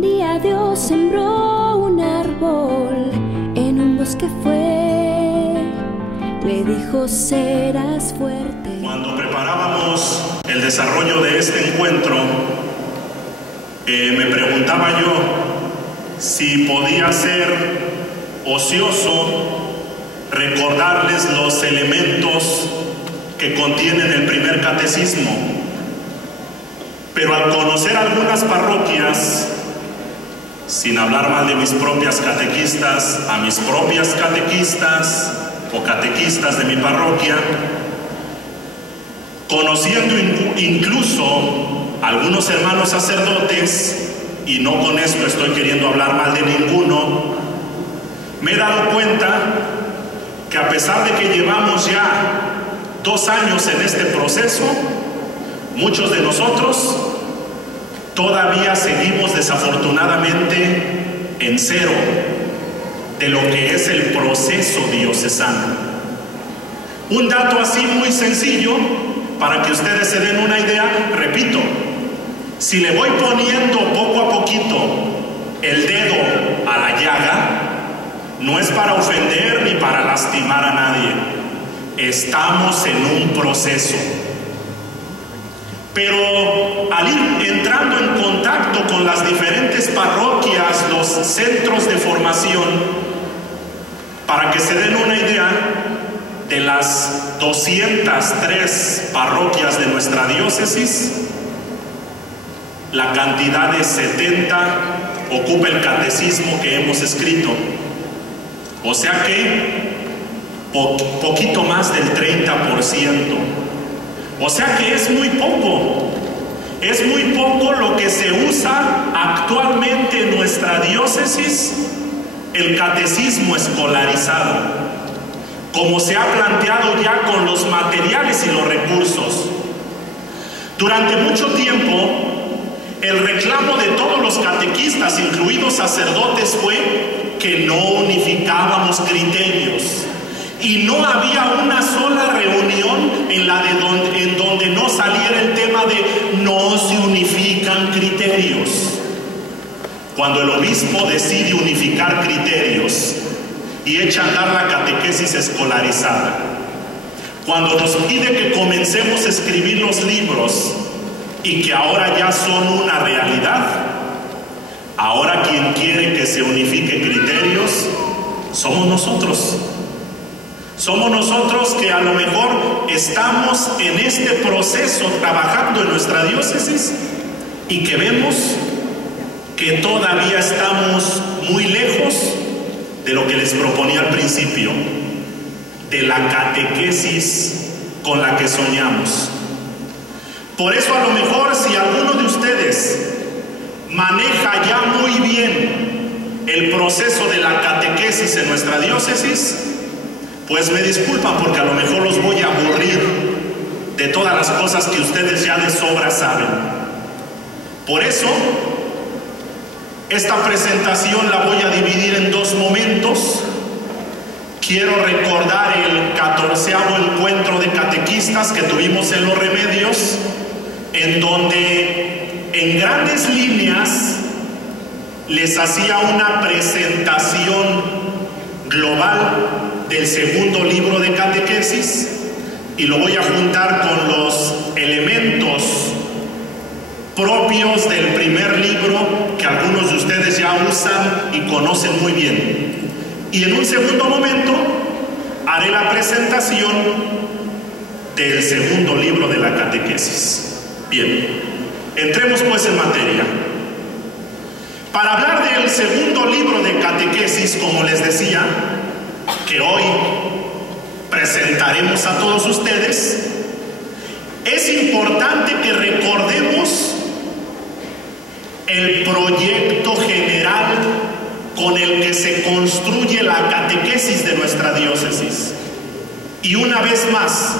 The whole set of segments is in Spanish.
Un día Dios sembró un árbol, en un bosque fue, le dijo serás fuerte. Cuando preparábamos el desarrollo de este encuentro, me preguntaba yo si podía ser ocioso recordarles los elementos que contienen el primer catecismo. Pero al conocer algunas parroquias, sin hablar mal de mis propias catequistas, a mis propias catequistas o catequistas de mi parroquia, conociendo incluso algunos hermanos sacerdotes, y no con esto estoy queriendo hablar mal de ninguno, me he dado cuenta que a pesar de que llevamos ya 2 años en este proceso, muchos de nosotros todavía seguimos desafortunadamente en cero de lo que es el proceso diocesano. Un dato así muy sencillo para que ustedes se den una idea, repito, si le voy poniendo poco a poquito el dedo a la llaga, no es para ofender ni para lastimar a nadie. Estamos en un proceso. Pero al ir entrando en contacto con las diferentes parroquias, los centros de formación, para que se den una idea, de las 203 parroquias de nuestra diócesis, la cantidad de 70 ocupa el catecismo que hemos escrito. O sea que poquito más del 30%. O sea que es muy poco lo que se usa actualmente en nuestra diócesis, el catecismo escolarizado, como se ha planteado ya con los materiales y los recursos. Durante mucho tiempo, el reclamo de todos los catequistas, incluidos sacerdotes, fue que no unificábamos criterios. Y no había una sola reunión en donde no saliera el tema de no se unifican criterios. Cuando el obispo decide unificar criterios y echa a andar la catequesis escolarizada, cuando nos pide que comencemos a escribir los libros y que ahora ya son una realidad, ahora quien quiere que se unifique criterios somos nosotros. Somos nosotros que a lo mejor estamos en este proceso trabajando en nuestra diócesis y que vemos que todavía estamos muy lejos de lo que les proponía al principio, de la catequesis con la que soñamos. Por eso a lo mejor si alguno de ustedes maneja ya muy bien el proceso de la catequesis en nuestra diócesis, pues me disculpan porque a lo mejor los voy a aburrir de todas las cosas que ustedes ya de sobra saben. Por eso, esta presentación la voy a dividir en 2 momentos. Quiero recordar el 14º encuentro de catequistas que tuvimos en Los Remedios, en donde en grandes líneas les hacía una presentación global del segundo libro de catequesis, y lo voy a juntar con los elementos propios del primer libro que algunos de ustedes ya usan y conocen muy bien. Y en un segundo momento haré la presentación del segundo libro de la catequesis. Bien, entremos pues en materia. Para hablar del segundo libro de catequesis, como les decía, que hoy presentaremos a todos ustedes, es importante que recordemos el proyecto general con el que se construye la catequesis de nuestra diócesis. Y una vez más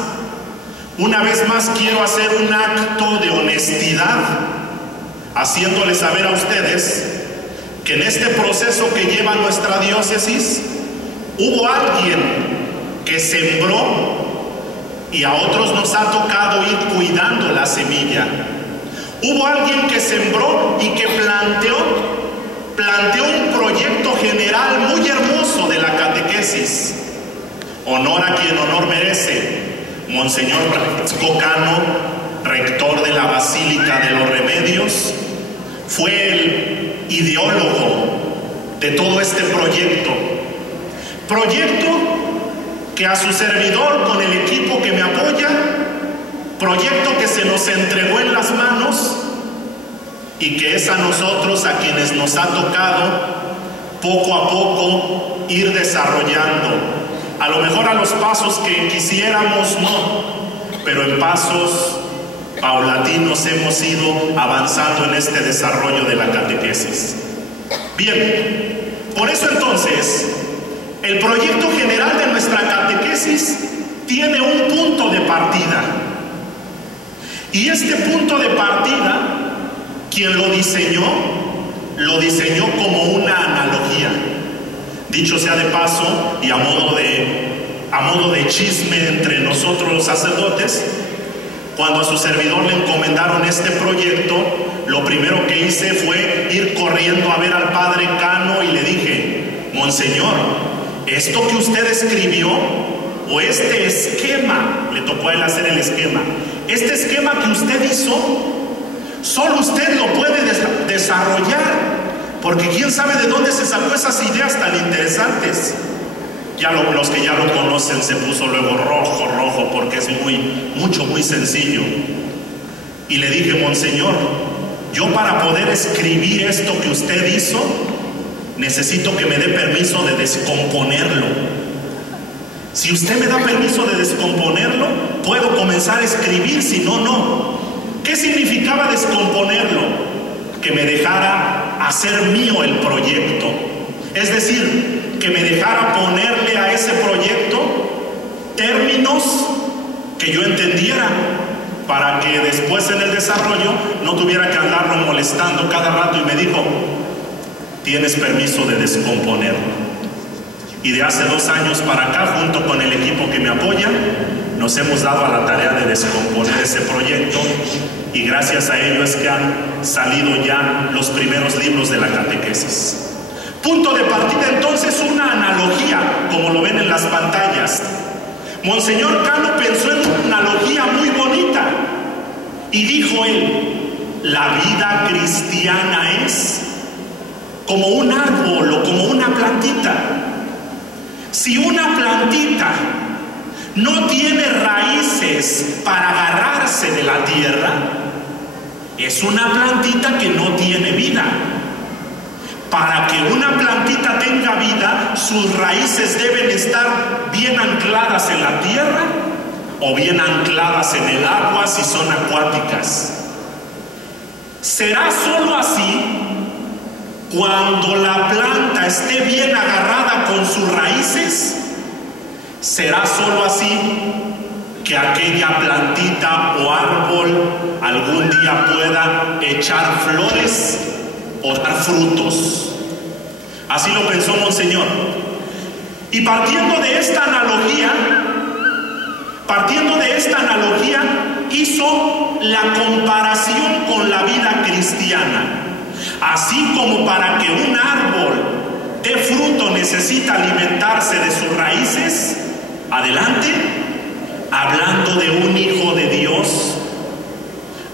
quiero hacer un acto de honestidad, haciéndoles saber a ustedes que en este proceso que lleva nuestra diócesis, hubo alguien que sembró y a otros nos ha tocado ir cuidando la semilla. Hubo alguien que sembró y que planteó planteó un proyecto general muy hermoso de la catequesis. Honor a quien honor merece. Monseñor Francisco Cano, rector de la Basílica de los Remedios, fue el ideólogo de todo este proyecto. Proyecto que a su servidor, con el equipo que me apoya, proyecto que se nos entregó en las manos y que es a nosotros a quienes nos ha tocado poco a poco ir desarrollando. A lo mejor a los pasos que quisiéramos no, pero en pasos paulatinos hemos ido avanzando en este desarrollo de la catequesis. Bien, por eso entonces, el proyecto general de nuestra catequesis tiene un punto de partida. Y este punto de partida, quien lo diseñó como una analogía. Dicho sea de paso, y a modo de chisme entre nosotros los sacerdotes, cuando a su servidor le encomendaron este proyecto, lo primero que hice fue ir corriendo a ver al padre Cano y le dije: Monseñor, esto que usted escribió, o este esquema, le tocó a él hacer el esquema, este esquema que usted hizo, solo usted lo puede desarrollar, porque quién sabe de dónde se sacó esas ideas tan interesantes. Ya los que ya lo conocen se puso luego rojo, porque es muy sencillo. Y le dije: Monseñor, yo para poder escribir esto que usted hizo, necesito que me dé permiso de descomponerlo. Si usted me da permiso de descomponerlo, puedo comenzar a escribir, si no, no. ¿Qué significaba descomponerlo? Que me dejara hacer mío el proyecto. Es decir, que me dejara ponerle a ese proyecto términos que yo entendiera, para que después en el desarrollo no tuviera que andarlo molestando cada rato. Y me dijo: tienes permiso de descomponerlo. Y de hace 2 años para acá, junto con el equipo que me apoya, nos hemos dado a la tarea de descomponer ese proyecto, y gracias a ello es que han salido ya los primeros libros de la catequesis. Punto de partida entonces, una analogía, como lo ven en las pantallas. Monseñor Cano pensó en una analogía muy bonita y dijo él: la vida cristiana es como un árbol o como una plantita. Si una plantita no tiene raíces para agarrarse de la tierra, es una plantita que no tiene vida. Para que una plantita tenga vida, sus raíces deben estar bien ancladas en la tierra o bien ancladas en el agua si son acuáticas. Será solo así cuando la planta esté bien agarrada con sus raíces. Será solo así que aquella plantita o árbol algún día pueda echar flores o dar frutos. Así lo pensó Monseñor. Y partiendo de esta analogía, hizo la comparación con la vida cristiana. Así como para que un árbol dé fruto necesita alimentarse de sus raíces, adelante, hablando de un hijo de Dios,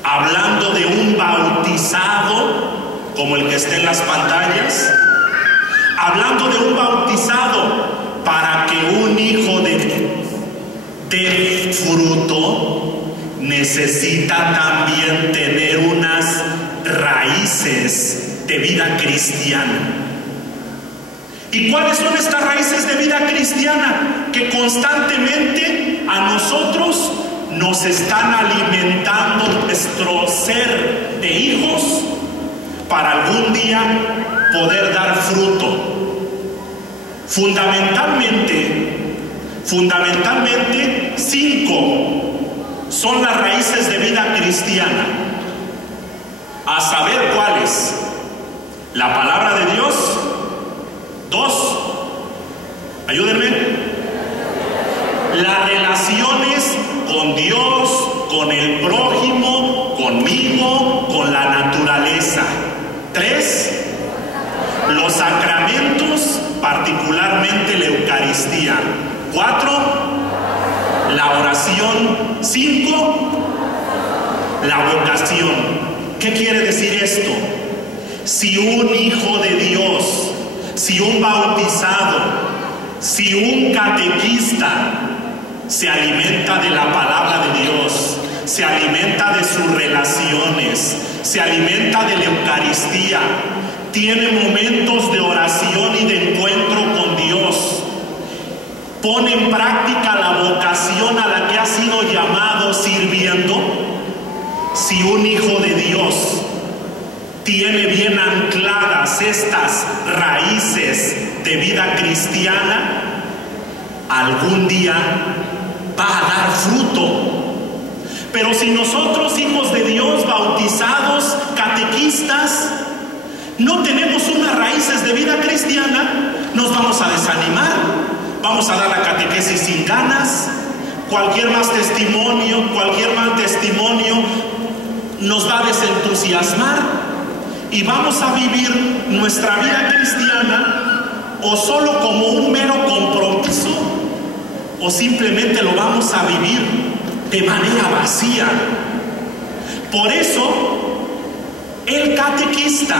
hablando de un bautizado como el que está en las pantallas, hablando de un bautizado, para que un hijo dé fruto, necesita también tener unas raíces de vida cristiana. ¿Y cuáles son estas raíces de vida cristiana? Que constantemente a nosotros nos están alimentando nuestro ser de hijos, para algún día poder dar fruto. Fundamentalmente 5 son las raíces de vida cristiana. A saber cuáles: la palabra de Dios. 2, ayúdenme, las relaciones con Dios, con el prójimo, conmigo, con la naturaleza. 3, los sacramentos, particularmente la Eucaristía. 4, la oración. 5, la vocación. ¿Qué quiere decir esto? Si un hijo de Dios, si un bautizado, si un catequista se alimenta de la palabra de Dios, se alimenta de sus relaciones, se alimenta de la Eucaristía, tiene momentos de oración y de encuentro con Dios, pone en práctica la vocación a la que ha sido llamado sirviendo, si un hijo de Dios tiene bien ancladas estas raíces de vida cristiana, algún día va a dar fruto. Pero si nosotros, hijos de Dios, bautizados, catequistas, no tenemos unas raíces de vida cristiana, nos vamos a desanimar, vamos a dar la catequesis sin ganas, cualquier mal testimonio nos va a desentusiasmar y vamos a vivir nuestra vida cristiana o solo como un mero compromiso o simplemente lo vamos a vivir de manera vacía. Por eso el catequista,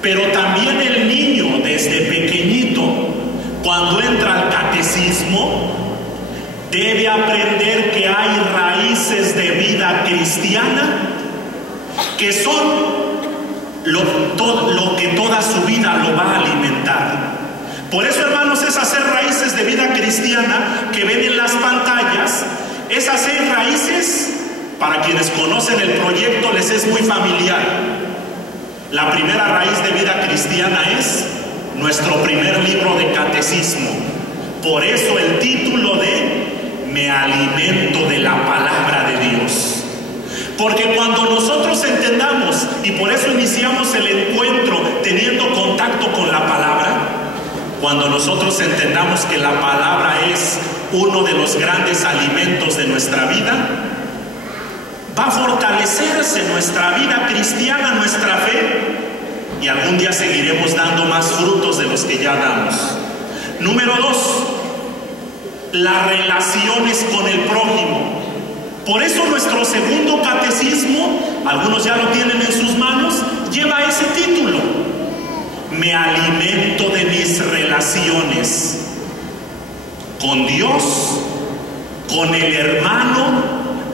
pero también el niño desde pequeñito, cuando entra al catecismo, debe aprender que hay raíces de vida cristiana que son lo que toda su vida lo va a alimentar. Por eso, hermanos, esas 6 raíces de vida cristiana que ven en las pantallas, esas 6 raíces, para quienes conocen el proyecto, les es muy familiar. La primera raíz de vida cristiana es nuestro primer libro de catecismo. Por eso el título de Me alimento de la palabra de Dios. Porque cuando nosotros entendamos, y por eso iniciamos el encuentro teniendo contacto con la palabra, cuando nosotros entendamos que la palabra es uno de los grandes alimentos de nuestra vida, va a fortalecerse nuestra vida cristiana, nuestra fe, y algún día seguiremos dando más frutos de los que ya damos. Número 2, las relaciones con el prójimo. Por eso nuestro segundo catecismo, algunos ya lo tienen en sus manos, lleva ese título: Me alimento de mis relaciones con Dios, con el hermano,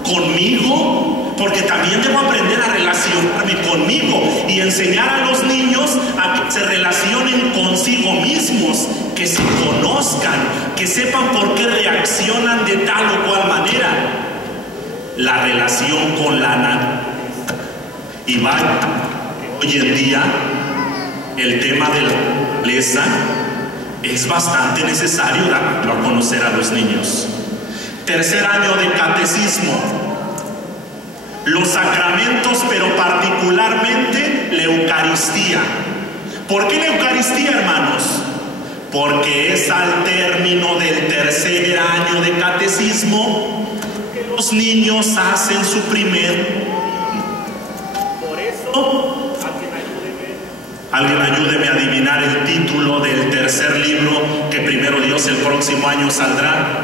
conmigo, porque también debo aprender a relacionarme conmigo y enseñar a los niños a que se relacionen consigo mismos, que se conozcan, que sepan por qué reaccionan de tal o cual manera. La relación con la naturaleza. Y vaya, hoy en día el tema de la naturaleza es bastante necesario darlo a conocer a los niños. Tercer año de catecismo. Los sacramentos, pero particularmente la Eucaristía. ¿Por qué la Eucaristía, hermanos? Porque es al término del tercer año de catecismo que los niños hacen su primer. Por eso, alguien ayúdeme a adivinar el título del tercer libro que primero Dios el próximo año saldrá.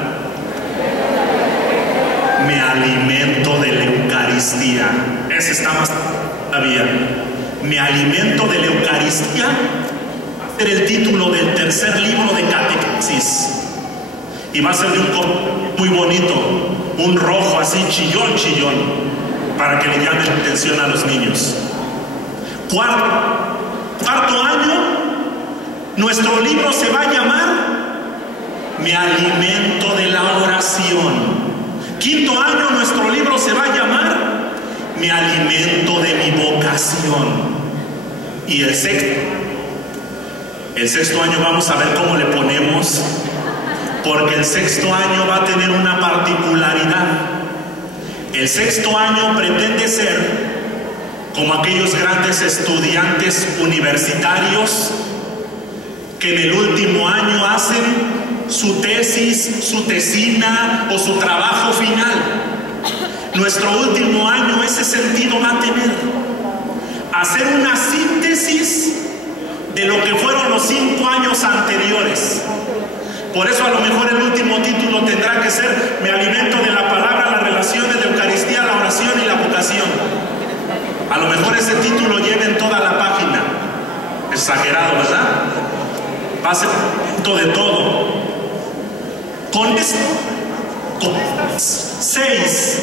Me alimento de la Eucaristía. Ese está más todavía. Me alimento de la Eucaristía. Va a ser el título del tercer libro de catequesis. Y va a ser de un color muy bonito, un rojo así chillón, para que le llame la atención a los niños. Cuarto año, nuestro libro se va a llamar Me alimento de la oración. Quinto año, nuestro libro se va a llamar Me alimento de mi vocación. Y el sexto año vamos a ver cómo le ponemos, porque el sexto año va a tener una particularidad. El sexto año pretende ser como aquellos grandes estudiantes universitarios que en el último año hacen su tesis, su tesina o su trabajo final. Nuestro último año ese sentido va a tener. Hacer una síntesis de de lo que fueron los 5 años anteriores. Por eso a lo mejor el último título tendrá que ser: me alimento de la palabra, las relaciones de Eucaristía, la oración y la vocación. A lo mejor ese título lleva en toda la página. Exagerado, ¿verdad? Va a ser de todo. Con estas 6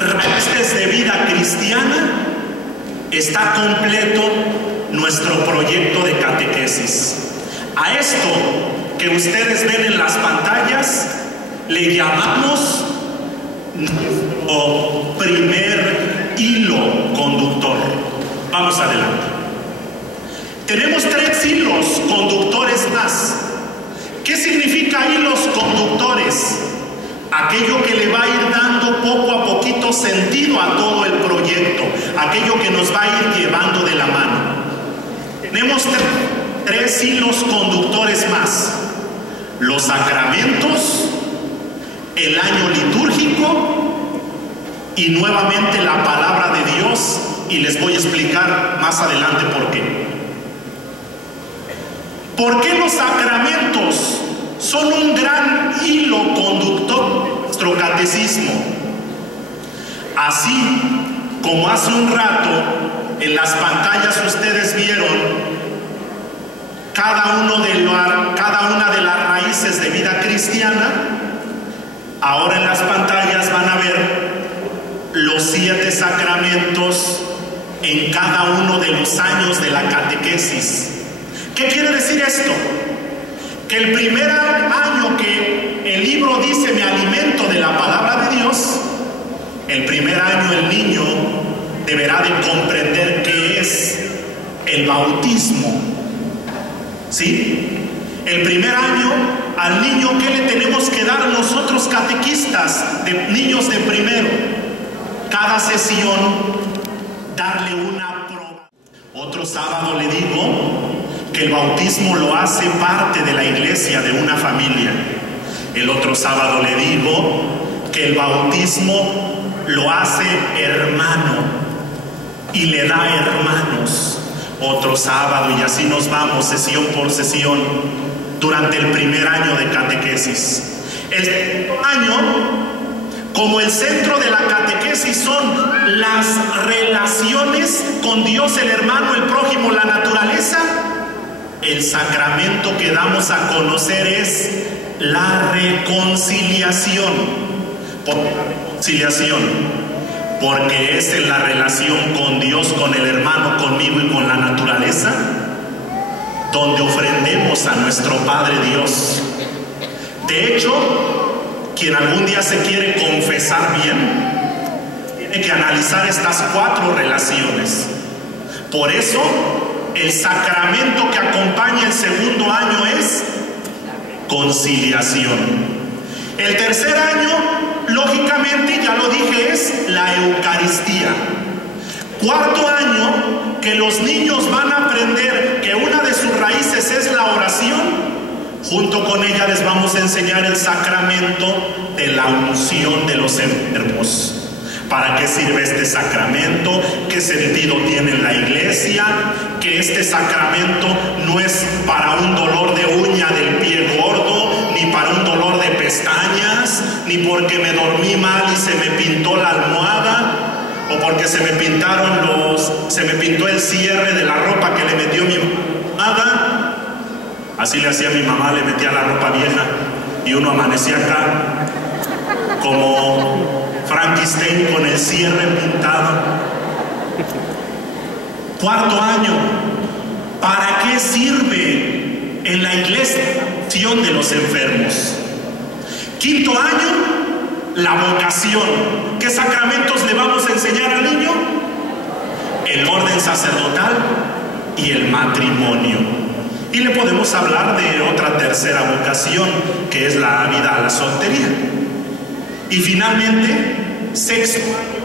raíces de vida cristiana está completo nuestro proyecto de catequesis. A esto que ustedes ven en las pantallas le llamamos nuestro primer hilo conductor. Vamos adelante. Tenemos 3 hilos conductores más. ¿Qué significa hilos conductores? Aquello que le va a ir dando poco a poquito sentido a todo el proyecto, aquello que nos va a ir llevando de la mano. Tenemos 3 hilos conductores más: los sacramentos, el año litúrgico y nuevamente la palabra de Dios, y les voy a explicar más adelante por qué. ¿Por qué los sacramentos son un gran hilo conductor de nuestro catecismo? Así como hace un rato en las pantallas ustedes vieron cada una de las raíces de vida cristiana, ahora en las pantallas van a ver los 7 sacramentos en cada uno de los años de la catequesis. ¿Qué quiere decir esto? Que el primer año que el libro dice me alimento de la palabra de Dios, el primer año el niño deberá de comprender qué es el bautismo. ¿Sí? El primer año al niño, ¿qué le tenemos que dar nosotros catequistas, de niños de primero? Cada sesión darle una prueba. Otro sábado le digo que el bautismo lo hace parte de la iglesia, de una familia. El otro sábado le digo que el bautismo lo hace hermano y le da hermanos. Otro sábado, y así nos vamos sesión por sesión durante el primer año de catequesis. El segundo año, como el centro de la catequesis son las relaciones con Dios, el hermano, el prójimo, la naturaleza, el sacramento que damos a conocer es la reconciliación. ¿Por qué la reconciliación? Porque es en la relación con Dios, con el hermano, conmigo y con la naturaleza, donde ofrendemos a nuestro Padre Dios. De hecho, quien algún día se quiere confesar bien, tiene que analizar estas 4 relaciones. Por eso, el sacramento que acompaña el segundo año es conciliación. El tercer año, lógicamente, ya lo dije, es la Eucaristía. Cuarto año, que los niños van a aprender que una de sus raíces es la oración. Junto con ella les vamos a enseñar el sacramento de la unción de los enfermos. ¿Para qué sirve este sacramento? ¿Qué sentido tiene la iglesia? Que este sacramento no es para un dolor de uña del pie gordo, ni para un dolor de pestañas, ni porque me dormí mal y se me pintó la almohada, o porque se me pintó el cierre de la ropa que le metió mi mamá. Así le hacía mi mamá, le metía la ropa vieja y uno amanecía acá como Frankenstein con el cierre pintado. Cuarto año, ¿para qué sirve en la iglesia la unción de los enfermos? Quinto año, la vocación. ¿Qué sacramentos le vamos a enseñar al niño? El orden sacerdotal y el matrimonio. Y le podemos hablar de otra tercera vocación, que es la vida a la soltería. Y finalmente, sexto año,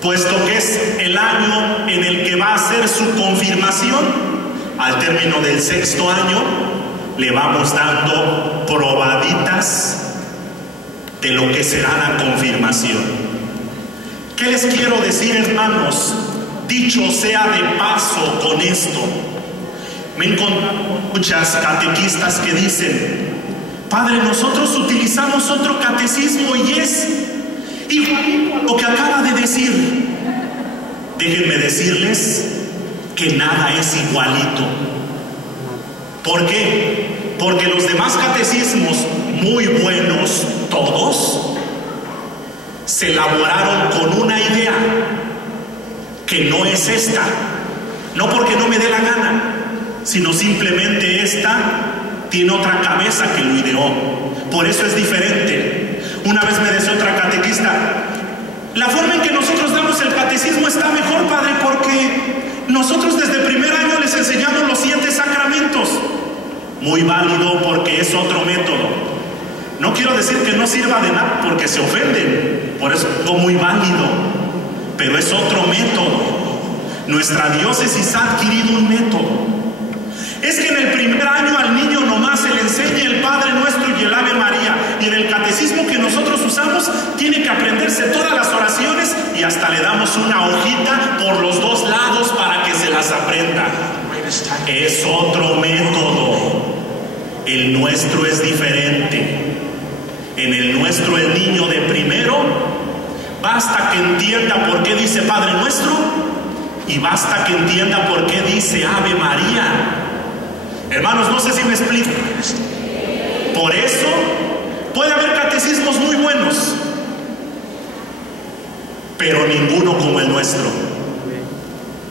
puesto que es el año en el que va a hacer su confirmación, al término del sexto año le vamos dando probaditas de lo que será la confirmación. ¿Qué les quiero decir, hermanos? Dicho sea de paso con esto, Me he encontrado muchas catequistas que dicen: padre, nosotros utilizamos otro catecismo y es igualito a lo que acaba de decir. Déjenme decirles que nada es igualito. ¿Por qué? Porque los demás catecismos, muy buenos todos, se elaboraron con una idea que no es esta. No porque no me dé la gana, sino simplemente esta tiene otra cabeza que lo ideó. Por eso es diferente. Una vez me decía otra catequista: la forma en que nosotros damos el catecismo está mejor, padre, porque nosotros desde el primer año les enseñamos los 7 sacramentos. Muy válido, porque es otro método. No quiero decir que no sirva de nada, porque se ofenden. Por eso es muy válido, pero es otro método. Nuestra diócesis ha adquirido un método. Es que en el primer año al niño nomás se le enseña el Padre Nuestro y el Ave María, y en el catecismo que nosotros usamos tiene que aprenderse todas las oraciones y hasta le damos una hojita por los 2 lados para que se las aprenda. Es otro método. El nuestro es diferente. En el nuestro el niño de primero basta que entienda por qué dice Padre Nuestro y basta que entienda por qué dice Ave María. Hermanos, no sé si me explico. Por eso puede haber catecismos muy buenos, pero ninguno como el nuestro.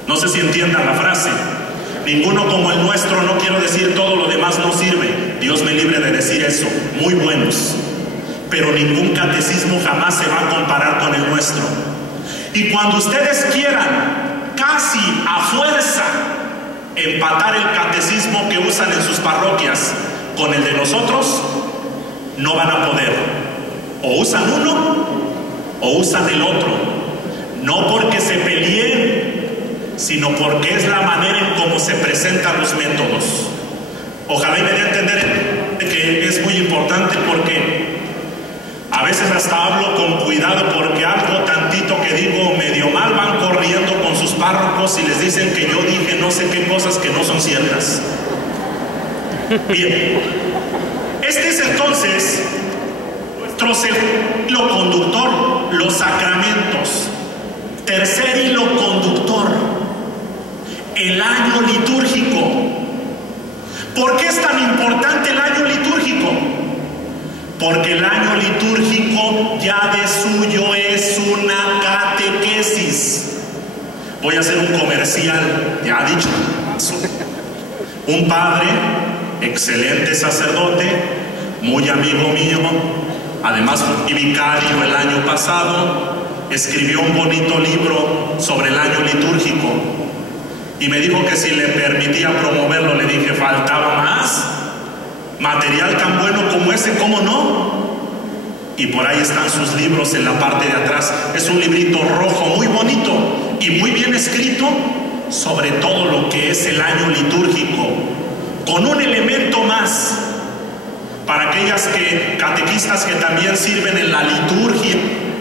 No sé si entiendan la frase. Ninguno como el nuestro, no quiero decir todo lo demás no sirve. Dios me libre de decir eso. Muy buenos. Pero ningún catecismo jamás se va a comparar con el nuestro. Y cuando ustedes quieran, casi a fuerza, empatar el catecismo que usan en sus parroquias con el de nosotros, no van a poder. O usan uno o usan el otro. No porque se peleen, sino porque es la manera en cómo se presentan los métodos. Ojalá y me dé a entender que es muy importante, porque a veces hasta hablo con cuidado, porque algo tantito que digo medio mal van corriendo con sus párrocos y les dicen que yo dije no sé qué cosas que no son ciertas. Bien, este es entonces nuestro segundo hilo conductor, los sacramentos. Tercer hilo conductor, el año litúrgico. ¿Por qué es tan importante el año litúrgico? Porque el año litúrgico ya de suyo es una catequesis. Voy a hacer un comercial, ya dicho. Un padre, excelente sacerdote, muy amigo mío, además fue mi vicario el año pasado, escribió un bonito libro sobre el año litúrgico. Y me dijo que si le permitía promoverlo. Le dije, faltaba más. Material tan bueno como ese, ¿cómo no? Y por ahí están sus libros en la parte de atrás. Es un librito rojo muy bonito y muy bien escrito sobre todo lo que es el año litúrgico, con un elemento más para aquellas catequistas que también sirven en la liturgia,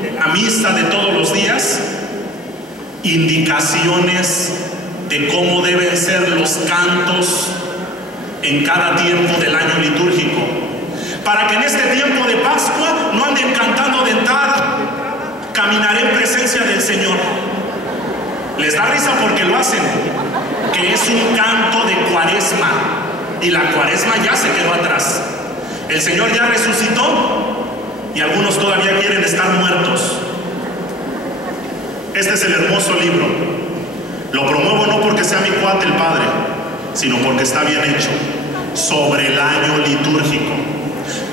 en la misa de todos los días, indicaciones de cómo deben ser los cantos en cada tiempo del año litúrgico, para que en este tiempo de Pascua no anden cantando de entrada, caminaré en presencia del Señor. Les da risa porque lo hacen, que es un canto de Cuaresma, y la Cuaresma ya se quedó atrás. El Señor ya resucitó y algunos todavía quieren estar muertos. Este es el hermoso libro. Lo promuevo no porque sea mi cuate el padre, sino porque está bien hecho, sobre el año litúrgico.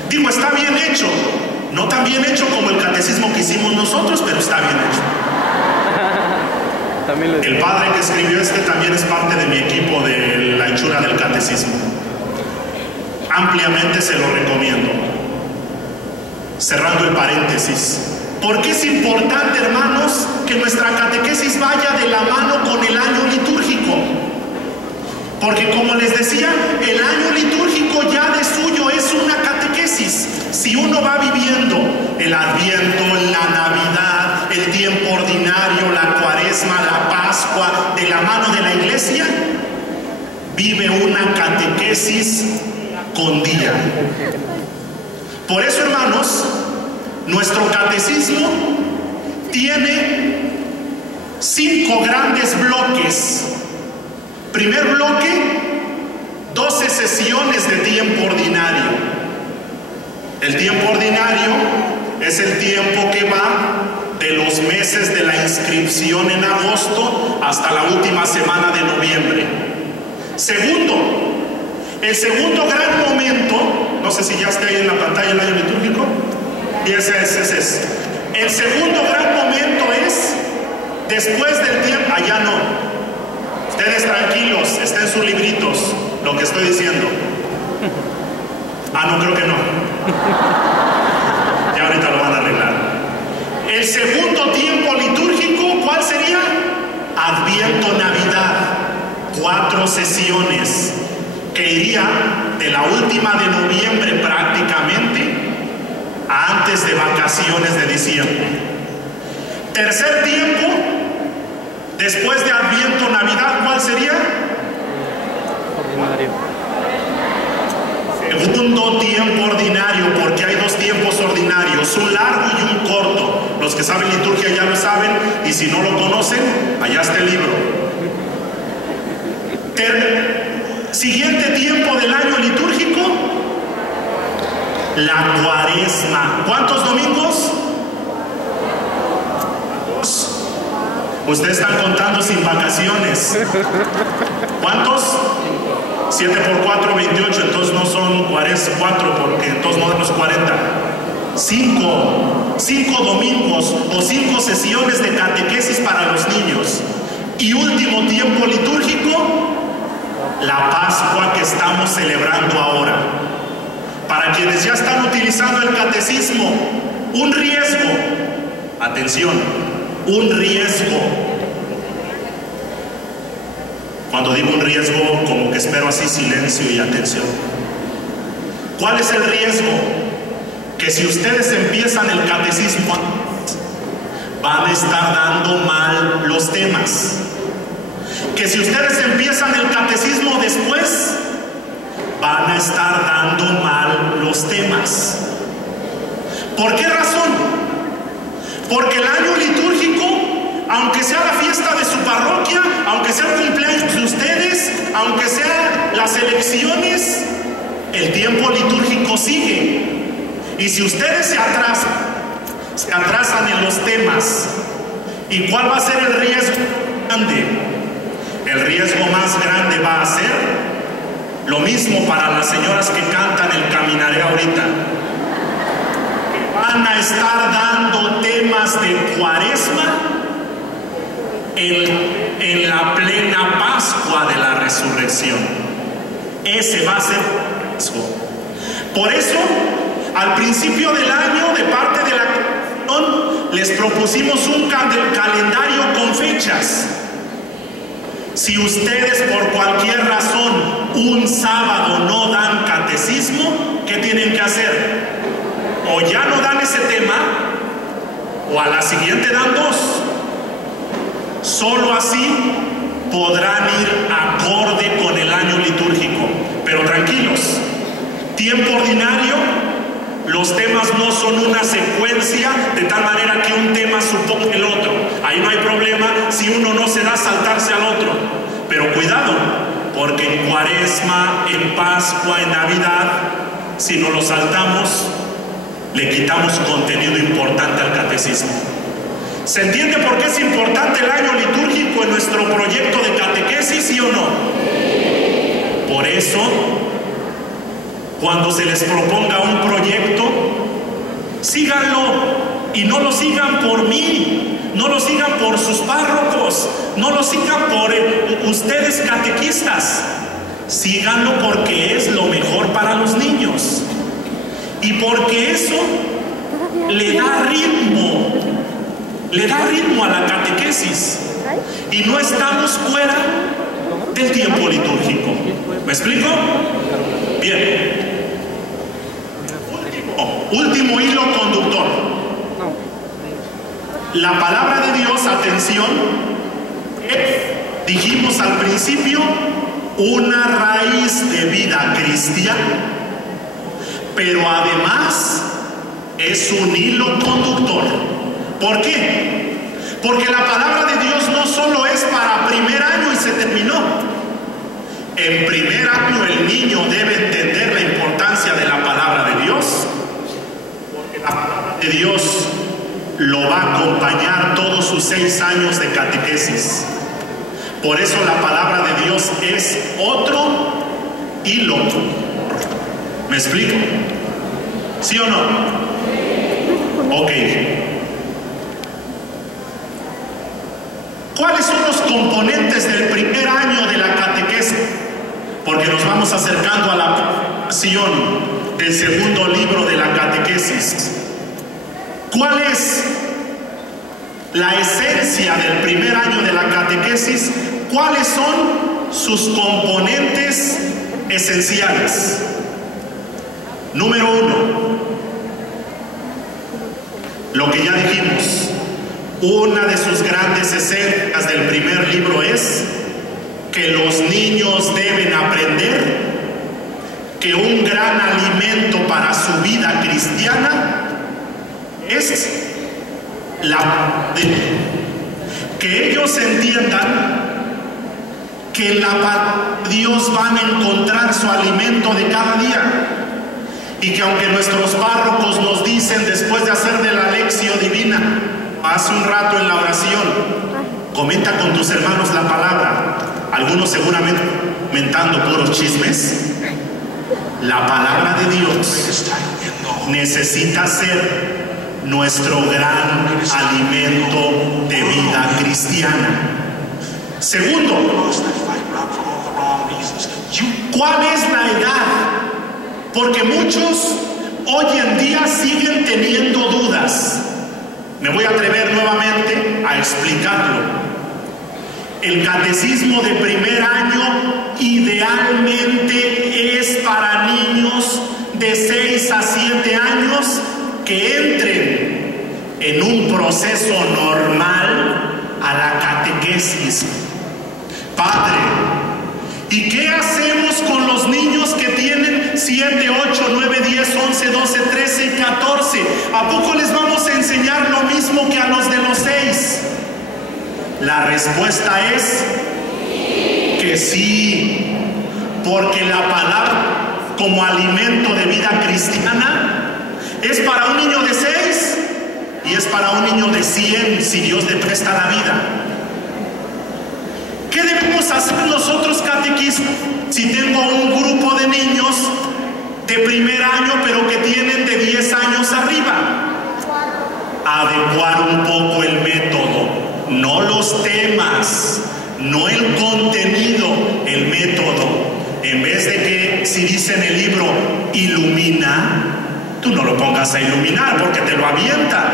Digo, está bien hecho, no tan bien hecho como el catecismo que hicimos nosotros, pero está bien hecho. El padre que escribió este también es parte de mi equipo de la hechura del catecismo. Ampliamente se lo recomiendo. Cerrando el paréntesis, ¿por qué es importante, hermanos, que nuestra catequesis vaya de la mano con el año litúrgico? Porque como les decía, el año litúrgico ya de suyo es una catequesis. Si uno va viviendo el Adviento, la Navidad, el tiempo ordinario, la Cuaresma, la Pascua, de la mano de la Iglesia, vive una catequesis con día. Por eso, hermanos, nuestro catecismo tiene 5 grandes bloques. Primer bloque, 12 sesiones de tiempo ordinario. El tiempo ordinario es el tiempo que va de los meses de la inscripción en agosto hasta la última semana de noviembre. Segundo, el segundo gran momento, no sé si ya está ahí en la pantalla el año litúrgico, y ese es. El segundo gran momento es después del tiempo, allá no. Ustedes tranquilos, está en sus libritos lo que estoy diciendo. Ah, no, creo que no. Ya ahorita lo van a arreglar. El segundo tiempo litúrgico, ¿cuál sería? Adviento, Navidad. 4 sesiones que iría de la última de noviembre prácticamente a antes de vacaciones de diciembre. Tercer tiempo, después de Adviento, Navidad, ¿cuál sería? Ordinario. Segundo tiempo ordinario, porque hay 2 tiempos ordinarios, un largo y un corto. Los que saben liturgia ya lo saben, y si no lo conocen, allá está el libro. Siguiente tiempo del año litúrgico, la Cuaresma. ¿Cuántos domingos? Ustedes están contando sin vacaciones. ¿Cuántos? 7 por 4, 28, entonces no son 4, porque entonces no damos 40. 5 domingos o 5 sesiones de catequesis para los niños. Y último tiempo litúrgico, la Pascua que estamos celebrando ahora. Para quienes ya están utilizando el catecismo, un riesgo, atención, un riesgo. Cuando digo un riesgo, como que espero así silencio y atención. ¿Cuál es el riesgo? Que si ustedes empiezan el catecismo, van a estar dando mal los temas. Que si ustedes empiezan el catecismo después, van a estar dando mal los temas. ¿Por qué razón? Porque el año litúrgico, aunque sea la fiesta de su parroquia, aunque sea el cumpleaños de ustedes, aunque sean las elecciones, el tiempo litúrgico sigue. Y si ustedes se atrasan en los temas, ¿y cuál va a ser el riesgo grande? El riesgo más grande va a ser lo mismo para las señoras que cantan el Caminaré ahorita. Van a estar dando temas de Cuaresma en la plena Pascua de la Resurrección. Ese va a ser el riesgo. Por eso, al principio del año, de parte de la Comisión, les propusimos un calendario con fechas. Si ustedes por cualquier razón un sábado no dan catecismo, ¿qué tienen que hacer? O ya no dan ese tema, o a la siguiente dan 2. Solo así podrán ir acorde con el año litúrgico. Pero tranquilos, tiempo ordinario, los temas no son una secuencia de tal manera que un tema suponga el otro. Ahí no hay problema si uno no se da saltarse al otro. Pero cuidado, porque en Cuaresma, en Pascua, en Navidad, si no lo saltamos, le quitamos contenido importante al catecismo. ¿Se entiende por qué es importante el año litúrgico en nuestro proyecto de catequesis, sí o no? Por eso, cuando se les proponga un proyecto, síganlo, y no lo sigan por mí, no lo sigan por sus párrocos, no lo sigan por ustedes catequistas, síganlo porque es lo mejor para los niños y porque eso le da ritmo a la catequesis y no estamos fuera del tiempo litúrgico. ¿Me explico? Bien. Último hilo conductor. La palabra de Dios, atención, dijimos al principio, una raíz de vida cristiana, pero además es un hilo conductor. ¿Por qué? Porque la palabra de Dios no solo es para primer año y se terminó. En primer año el niño debe entender la importancia de la palabra de Dios, porque la palabra de Dios lo va a acompañar todos sus 6 años de catequesis. Por eso la palabra de Dios es otro hilo. ¿Me explico? ¿Sí o no? Ok. ¿Cuáles son los componentes del primer año de la catequesis? Porque nos vamos acercando a la presentación del segundo libro de la catequesis. ¿Cuál es la esencia del primer año de la catequesis? ¿Cuáles son sus componentes esenciales? Número 1, lo que ya dijimos, una de sus grandes esencias del primer libro es que los niños deben aprender que un gran alimento para su vida cristiana es que ellos entiendan que en la palabra de Dios van a encontrar su alimento de cada día, y que aunque nuestros párrocos nos dicen después de hacer de la lección divina, hace un rato en la oración, comenta con tus hermanos la palabra, algunos seguramente comentando puros chismes, la palabra de Dios necesita ser nuestro gran alimento de vida cristiana. Segundo, ¿cuál es la edad? Porque muchos hoy en día siguen teniendo dudas. Me voy a atrever nuevamente a explicarlo. El catecismo de primer año idealmente es para niños de 6 a 7 años que entren en un proceso normal a la catequesis. Padre, ¿y qué hacemos con los niños que tienen 7, 8, 9, 10, 11, 12, 13 y 14? ¿A poco les vamos a enseñar lo mismo que a los de los 6? La respuesta es que sí, porque la palabra como alimento de vida cristiana es para un niño de 6 y es para un niño de 100 si Dios le presta la vida. ¿Qué debemos hacer nosotros catequistas si tengo un grupo de niños de primer año pero que tienen de 10 años arriba? Adecuar un poco el método, no los temas, no el contenido, el método. En vez de que, si dice en el libro, ilumina, tú no lo pongas a iluminar porque te lo avienta.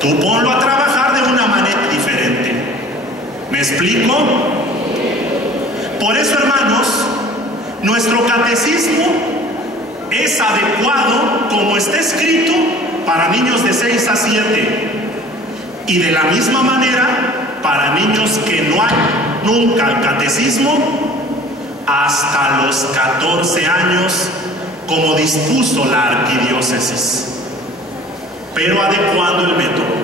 Tú ponlo a trabajar de una manera diferente. ¿Me explico? Por eso, hermanos, nuestro catecismo es adecuado, como está escrito, para niños de 6 a 7. Y de la misma manera, para niños que no hay nunca el catecismo, hasta los 14 años, como dispuso la arquidiócesis, pero adecuando el método.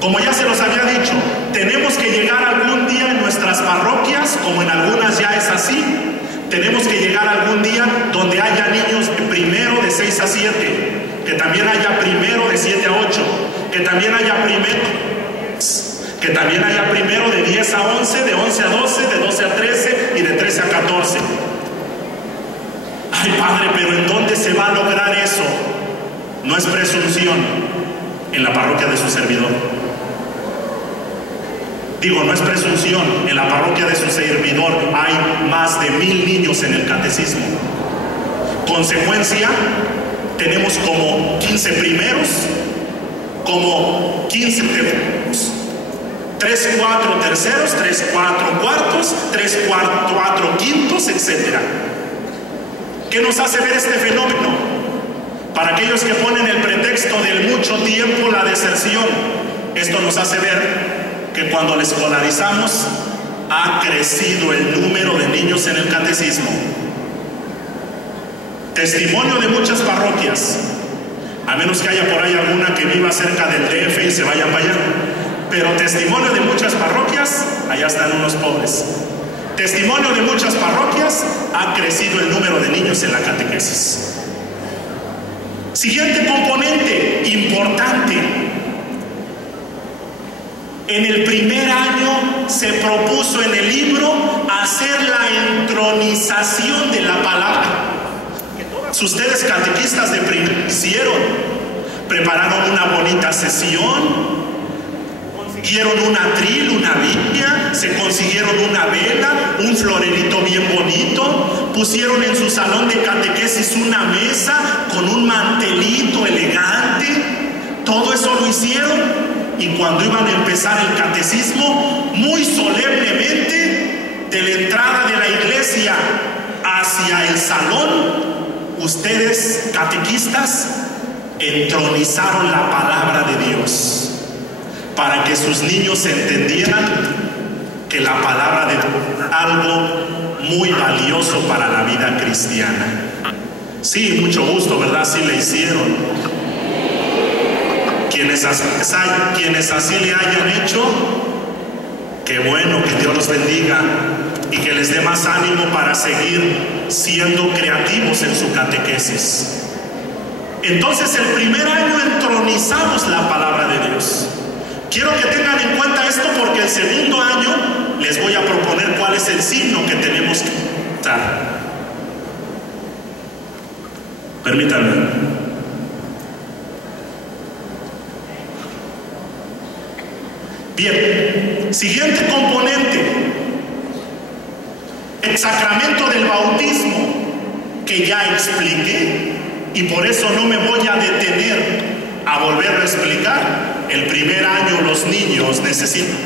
Como ya se los había dicho, tenemos que llegar algún día en nuestras parroquias, como en algunas ya es así, tenemos que llegar algún día donde haya niños de primero de 6 a 7, que también haya primero de 7 a 8, que también haya primero de 10 a 11, de 11 a 12, de 12 a 13 y de 13 a 14. Ay, Padre, pero ¿en dónde se va a lograr eso? No es presunción, en la parroquia de su servidor. Digo, no es presunción, en la parroquia de su servidor hay más de 1000 niños en el catecismo. Consecuencia, tenemos como 15 primeros, como 15 terceros, 3, 4 terceros, 3, 4 cuartos, 3, 4 quintos, etc. ¿Qué nos hace ver este fenómeno? Para aquellos que ponen el pretexto del mucho tiempo, la deserción, esto nos hace ver que cuando le escolarizamos ha crecido el número de niños en el catecismo. Testimonio de muchas parroquias, a menos que haya por ahí alguna que viva cerca del DF y se vaya para allá, pero testimonio de muchas parroquias, allá están unos pobres. Testimonio de muchas parroquias, ha crecido el número de niños en la catequesis. Siguiente componente importante. En el primer año se propuso en el libro hacer la entronización de la palabra. Ustedes catequistas de primer hicieron, prepararon una bonita sesión, consiguieron un atril, una Biblia, se consiguieron una vela, un florerito bien bonito, pusieron en su salón de catequesis una mesa con un mantelito elegante, todo eso lo hicieron. Y cuando iban a empezar el catecismo, muy solemnemente, de la entrada de la iglesia hacia el salón, ustedes, catequistas, entronizaron la palabra de Dios para que sus niños entendieran que la palabra de Dios es algo muy valioso para la vida cristiana. Sí, mucho gusto, ¿verdad? Sí le hicieron. Quienes así le hayan hecho, qué bueno, que Dios los bendiga y que les dé más ánimo para seguir siendo creativos en su catequesis. Entonces, el primer año entronizamos la palabra de Dios. Quiero que tengan en cuenta esto porque el segundo año les voy a proponer cuál es el signo que tenemos que dar. Permítanme. Bien, siguiente componente, el sacramento del bautismo, que ya expliqué, y por eso no me voy a detener a volverlo a explicar. El primer año los niños necesitan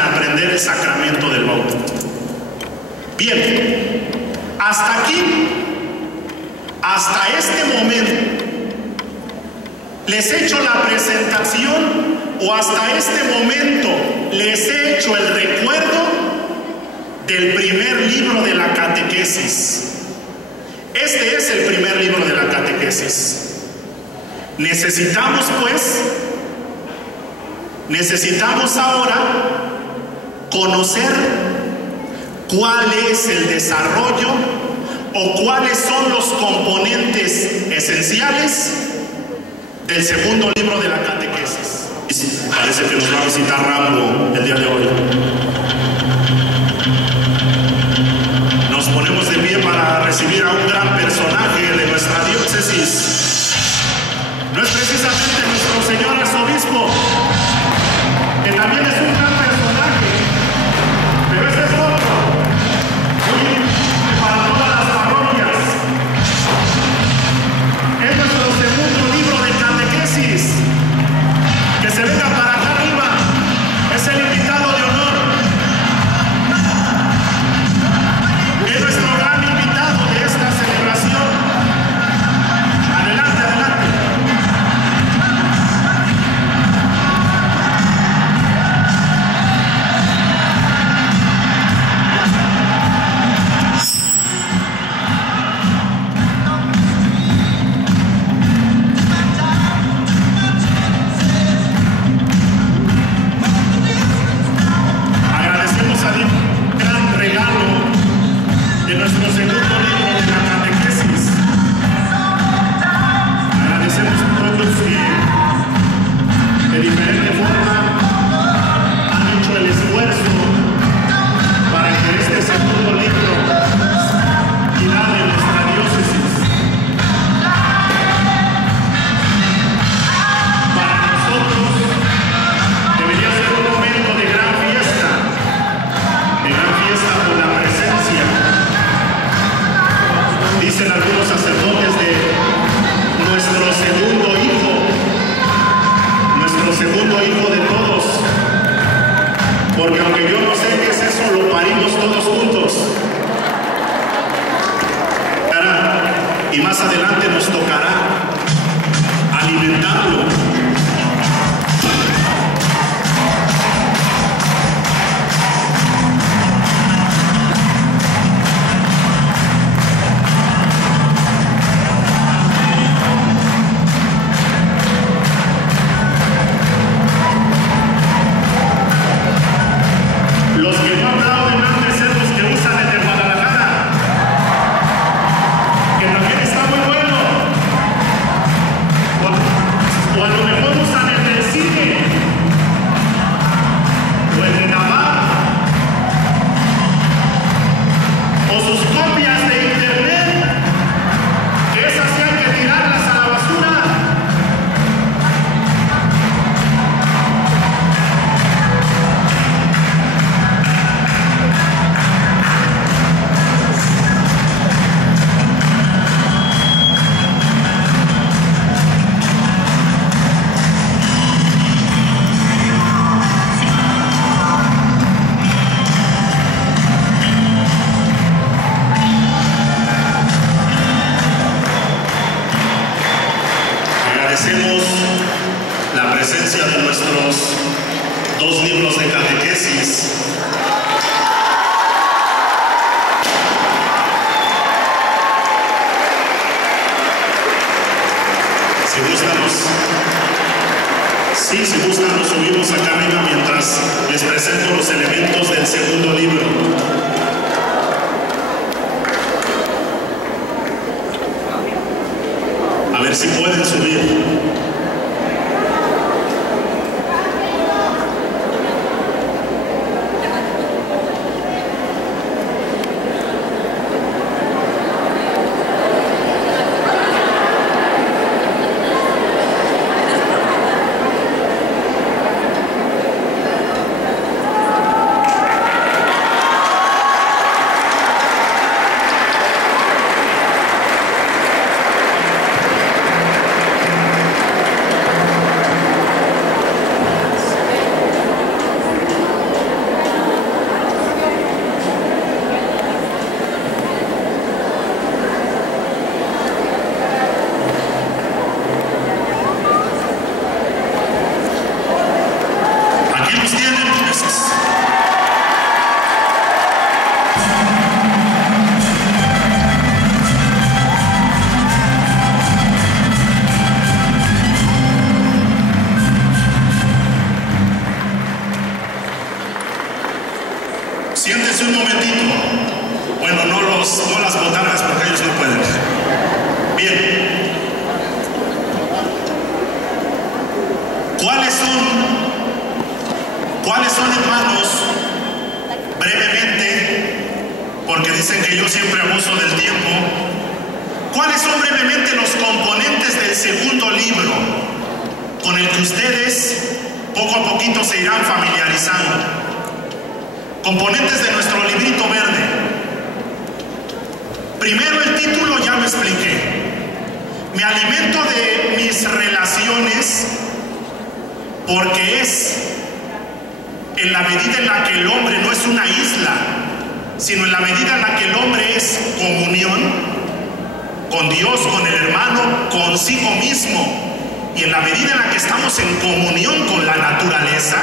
aprender el sacramento del bautismo. Bien, hasta aquí, hasta este momento, les he hecho la presentación, o hasta este momento les he hecho el recuerdo del primer libro de la catequesis. Este es el primer libro de la catequesis. Necesitamos ahora conocer cuál es el desarrollo o cuáles son los componentes esenciales del segundo libro de la catequesis. Parece que nos va a visitar Rambo el día de hoy. Nos ponemos de pie para recibir a un gran personaje de nuestra diócesis. No es precisamente nuestro señor arzobispo, que también es un gran personaje, pero este es otro, muy importante para todas las parroquias. Es nuestro segundo libro de catequesis. Que se venga para acá arriba, es el invitado de honor. del segundo libro. A ver si pueden subir. Siéntese un momentito. Bueno, no las botargas porque ellos no pueden. Bien. ¿Cuáles son, hermanos? Brevemente, porque dicen que yo siempre abuso del tiempo. ¿Cuáles son brevemente los componentes del segundo libro con el que ustedes poco a poquito se irán familiarizando? Componentes de nuestro librito verde. Primero, el título ya lo expliqué. Me alimento de mis relaciones porque es en la medida en la que el hombre no es una isla, sino en la medida en la que el hombre es comunión con Dios, con el hermano, consigo mismo, y en la medida en la que estamos en comunión con la naturaleza.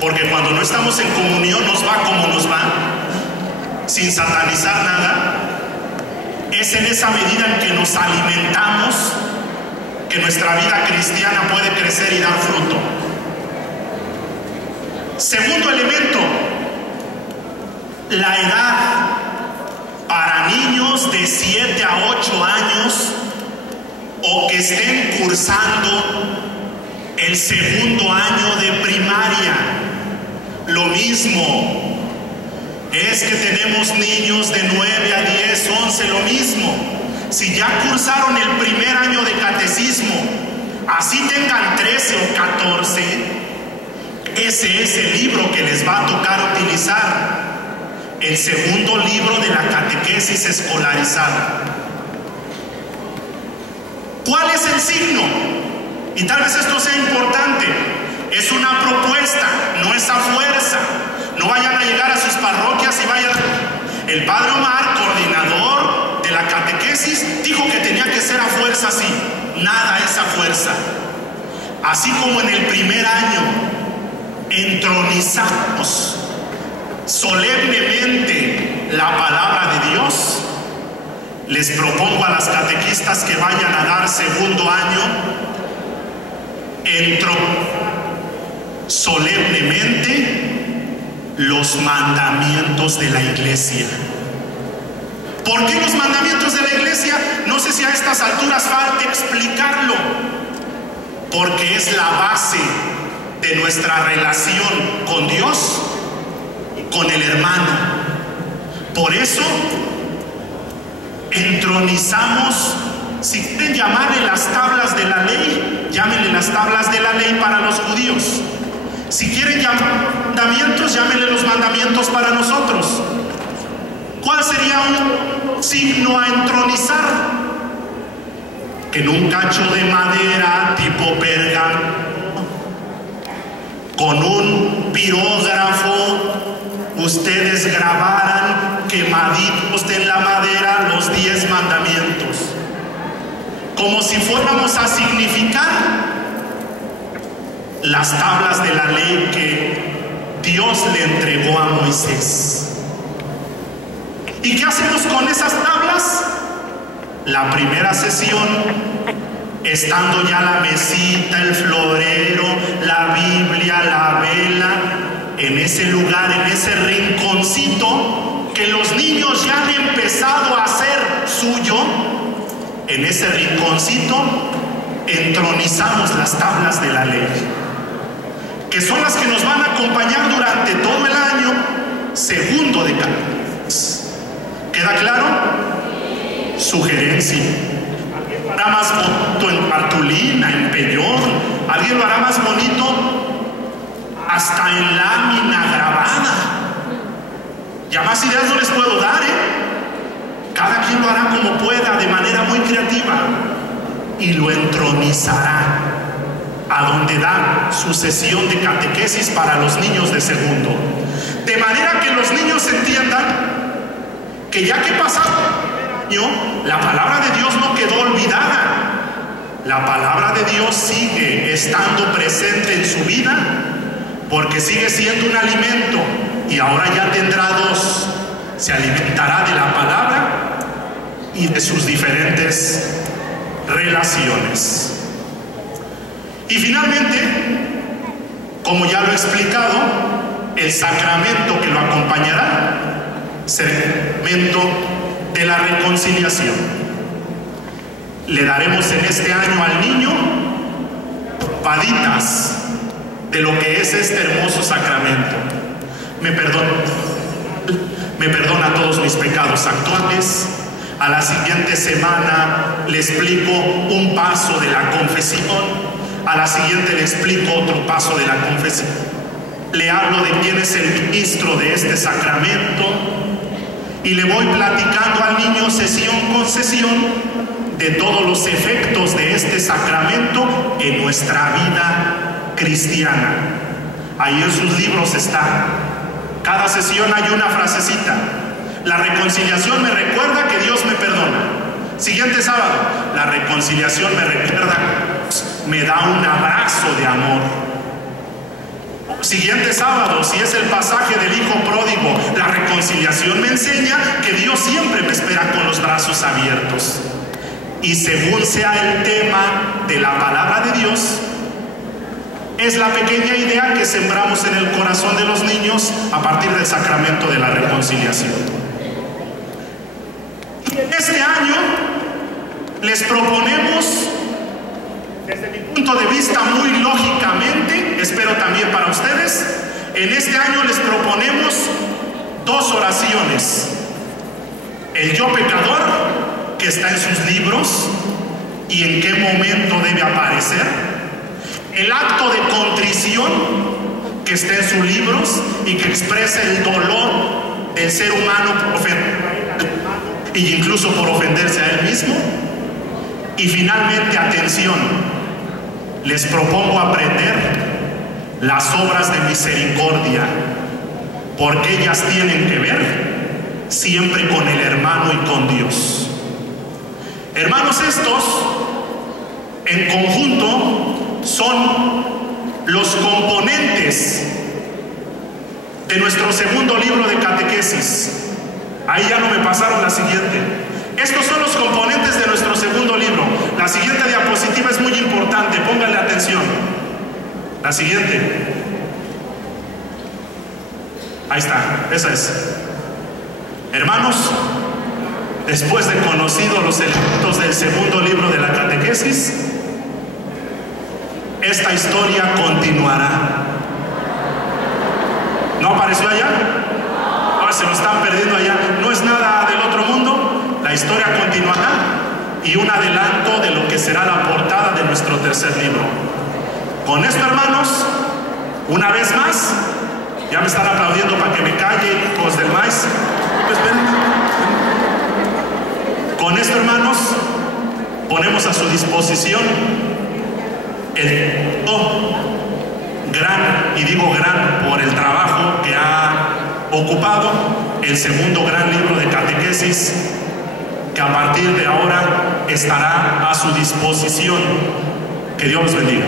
Porque cuando no estamos en comunión nos va como nos va, sin satanizar nada. Es en esa medida en que nos alimentamos que nuestra vida cristiana puede crecer y dar fruto. Segundo elemento, la edad para niños de 7 a 8 años o que estén cursando el segundo año de primaria. Lo mismo, es que tenemos niños de 9 a 10, 11, lo mismo. Si ya cursaron el primer año de catecismo, así tengan 13 o 14, ese es el libro que les va a tocar utilizar, el segundo libro de la catequesis escolarizada. ¿Cuál es el signo? Y tal vez esto sea importante. Es una propuesta, no es a fuerza. No vayan a llegar a sus parroquias y vayan. El padre Omar, coordinador de la catequesis, dijo que tenía que ser a fuerza así. Nada es a fuerza. Así como en el primer año entronizamos solemnemente la palabra de Dios, les propongo a las catequistas que vayan a dar segundo año solemnemente los mandamientos de la iglesia. ¿Por qué los mandamientos de la iglesia? No sé si a estas alturas falta explicarlo. Porque es la base de nuestra relación con Dios y con el hermano. Por eso entronizamos, si quieren llamarle las tablas de la ley, llámenle las tablas de la ley para los judíos. Si quieren llamar mandamientos, llámenle los mandamientos para nosotros. ¿Cuál sería un signo a entronizar? Que en un cacho de madera tipo pergamino, con un pirógrafo, ustedes grabaran quemaditos en la madera los 10 mandamientos, como si fuéramos a significar las tablas de la ley que Dios le entregó a Moisés. ¿Y qué hacemos con esas tablas? La primera sesión, estando ya la mesita, el florero, la Biblia, la vela, en ese lugar, en ese rinconcito que los niños ya han empezado a hacer suyo, en ese rinconcito entronizamos las tablas de la ley, que son las que nos van a acompañar durante todo el año segundo de catequesis. ¿Queda claro? Sugerencia. ¿Alguien lo hará más bonito en cartulina, en pellón? ¿Alguien lo hará más bonito hasta en lámina grabada? Ya más ideas no les puedo dar, Cada quien lo hará como pueda, de manera muy creativa, y lo entronizará a donde da su sesión de catequesis para los niños de segundo. De manera que los niños entiendan que ya que pasaron el primer año, la palabra de Dios no quedó olvidada. La palabra de Dios sigue estando presente en su vida, porque sigue siendo un alimento, y ahora ya tendrá dos. Se alimentará de la palabra y de sus diferentes relaciones. Y finalmente, como ya lo he explicado, el sacramento que lo acompañará será el sacramento de la reconciliación. Le daremos en este año al niño paditas de lo que es este hermoso sacramento. Me perdona todos mis pecados actuales. A la siguiente semana le explico un paso de la confesión. A la siguiente le explico otro paso de la confesión. Le hablo de quién es el ministro de este sacramento y le voy platicando al niño sesión con sesión de todos los efectos de este sacramento en nuestra vida cristiana. Ahí en sus libros está. Cada sesión hay una frasecita. La reconciliación me recuerda que Dios me perdona. Siguiente sábado, la reconciliación me recuerda, me da un abrazo de amor. Siguiente sábado, si es el pasaje del hijo pródigo, la reconciliación me enseña que Dios siempre me espera con los brazos abiertos. Y según sea el tema de la palabra de Dios, es la pequeña idea que sembramos en el corazón de los niños a partir del sacramento de la reconciliación. Y en este año les proponemos, desde mi punto de vista muy lógicamente, espero también para ustedes, en este año les proponemos dos oraciones. El yo pecador, que está en sus libros y en qué momento debe aparecer. El acto de contrición, que está en sus libros y que expresa el dolor del ser humano por ofender e incluso por ofenderse a él mismo. Y finalmente, atención, les propongo aprender las obras de misericordia, porque ellas tienen que ver siempre con el hermano y con Dios. Hermanos, estos en conjunto son los componentes de nuestro segundo libro de catequesis. Ahí ya no me pasaron la siguiente. Estos son los componentes de nuestro segundo libro. La siguiente diapositiva es muy importante, pónganle atención. La siguiente. Ahí está, esa es. Hermanos, después de conocido los elementos del segundo libro de la catequesis, esta historia continuará. ¿No apareció allá? Ahora se lo están perdiendo allá. No es nada del otro mundo. La historia continuará y un adelanto de lo que será la portada de nuestro tercer libro. Con esto, hermanos, una vez más, ya me están aplaudiendo para que me calle, hijos del maíz. Con esto, hermanos, ponemos a su disposición el gran, y digo gran por el trabajo que ha ocupado, el segundo gran libro de catequesis, que a partir de ahora estará a su disposición. Que Dios los bendiga.